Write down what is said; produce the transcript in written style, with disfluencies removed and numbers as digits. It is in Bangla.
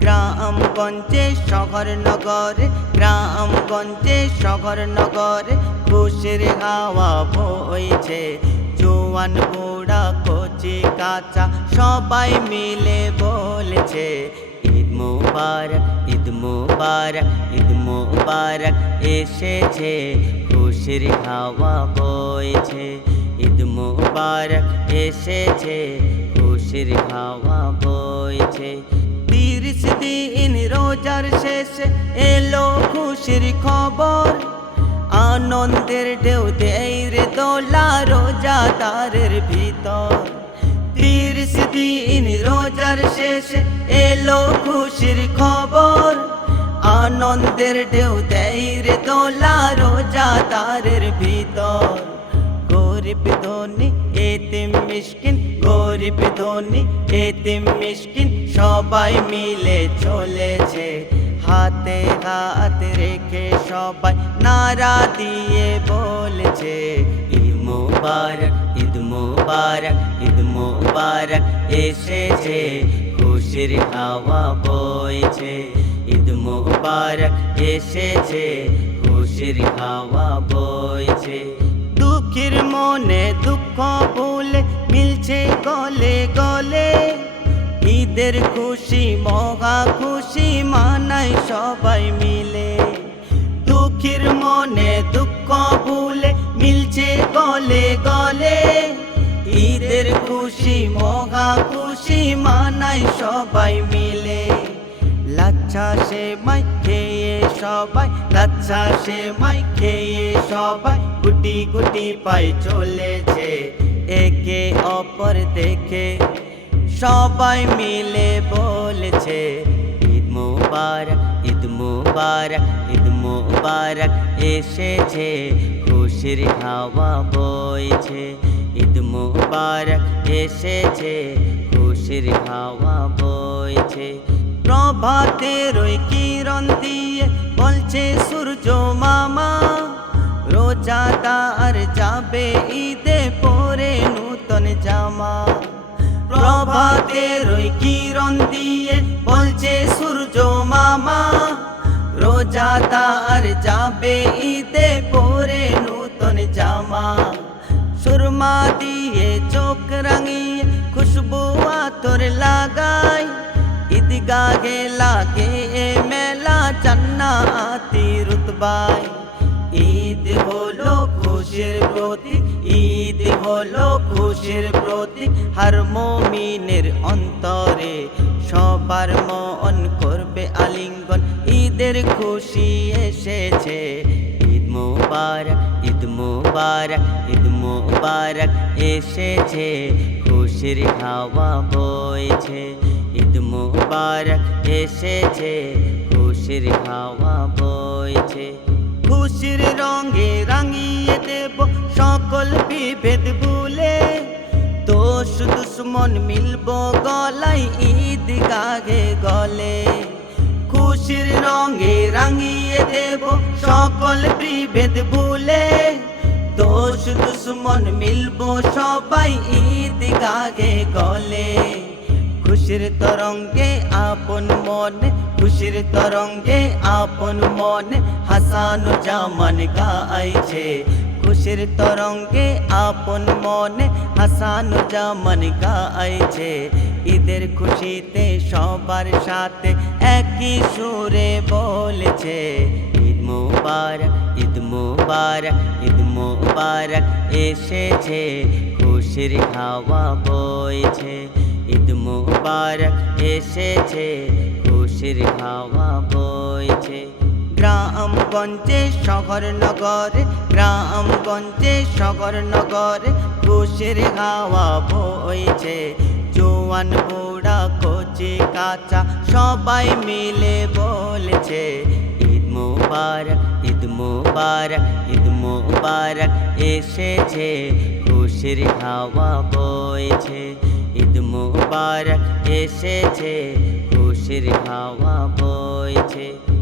গ্রামগঞ্জে শহর নগরে, গ্রামগঞ্জে শহর নগরে খুশির হাওয়া বইছে। জোয়ান বুড়া কচি কাঁচা সবাই মিলে বলছে, ঈদ মুবারক, ঈদ মুবারক, ঈদ মুবারক এসেছে, খুশির হাওয়া বইছে। ঈদ মুবারক এসেছে, খুশির হাওয়া বইছে। 30 দিন রোজার শেষে এলো খুশির খবর, আনন্দের ঢেউ দেয় রে দোলা রোজাদারের ভিতর। 30 দিন রোজার শেষে এলো খুশির খবর, আনন্দের ঢেউ দেয় রে দোলা রোজাদারের ভিতর। গরিব ধনী এতিম মিসকিন, গরিব ধনী এতিম মিসকিন সবাই মিলে চলেছে, হাতে হাত রেখে সবাই নারা দিয়ে বলছে, ঈদ মুবারক, ঈদ মুবারক, ঈদ মুবারক এসেছে, খুশির হাওয়া বইছে। ঈদ মুবারক এসেছে, খুশির হাওয়া বইছে। দুঃখীর মনে দুঃখ ভুলে মিলছে গলে গলে, ঈদের খুশি মহা খুশি মানায় সবাই মিলে। দুঃখীর মনে দুঃখ ভুলে মিলছে গলে গলে, ঈদের খুশি মহা খুশি মানায় সবাই মিলে। লাচ্ছা সেমাই খেয়ে সবাই, লাচ্ছা সেমাই খেয়ে সবাই গুটি গুটি পায়ে চলেছে, একে অপর দেখে সবাই মিলে বলছে, ঈদ মুবারক, ঈদ মুবারক, ঈদ মুবারক এসেছে, খুশির হাওয়া বইছে। ঈদ মুবারক এসেছে, খুশির হাওয়া বইছে। প্রভাতের ওই কিরণ দিয়ে বলছে সূর্য মামা, রোজাদার যাবে ঈদে পরে নূতন জামা। প্রভাতের ওই কিরণ দিয়ে বলছে সূর্য মামা, রোজাদার যাবে ঈদে পরে নূতন জামা। সুরমা দিয়ে চোখ রাঙিয়ে খুশবু আতর লাগায়, ঈদগাহে লাগে মেলা জান্নাতি রুতবায়। ঈদ হলো খুশির প্রতীক, ঈদ হলো খুশির প্রতীক, হর মুমিনের অন্তরে সবার মন করবে আলিঙ্গন, ঈদের খুশি এসেছে। ঈদ মুবারক, ঈদ মুবারক, ঈদ মুবারক এসেছে, খুশির হাওয়া বইছে। ঈদ মুবারক এসেছে, খুশির হাওয়া বইছে। খুশির রঙে রাঙিয়ে দেব সকল বিভেদ ভুলে, দোষ দুশ্মন মিলব গলায় ঈদগাহে গলে। খুশির রঙে রাঙিয়ে দেব সকল বিভেদ ভুলে, দোষ দুশ্মন মিলব সবাই ঈদগাহে গলে। খুশির তরঙ্গে আপন মনে, খুশির তরঙ্গে আপন মনে হাসানুজ্জামান গাইছে। খুশির তরঙ্গে আপন মনে হাসানুজ্জামান গাইছে। ঈদের খুশিতে সবার সাথে একই সুরে বলছে, ঈদ মুবারক, ঈদ মুবারক, ঈদ মুবারক এসেছে, খুশির হাওয়া বইছে। ঈদ মুবারক এসেছে, খুশির হাওয়া বইছে। গ্রামগঞ্জে শহর নগরে, গ্রামগঞ্জে শহর নগরে খুশির হাওয়া বইছে। জোয়ান বুড়া কচি কাঁচা সবাই মিলে বলছে, ঈদ মুবারক, ঈদ মুবারক, ঈদ মুবারক এসেছে, খুশির হাওয়া বইছে। ঈদ মুবারক এসেছে, খুশির হাওয়া বইছে।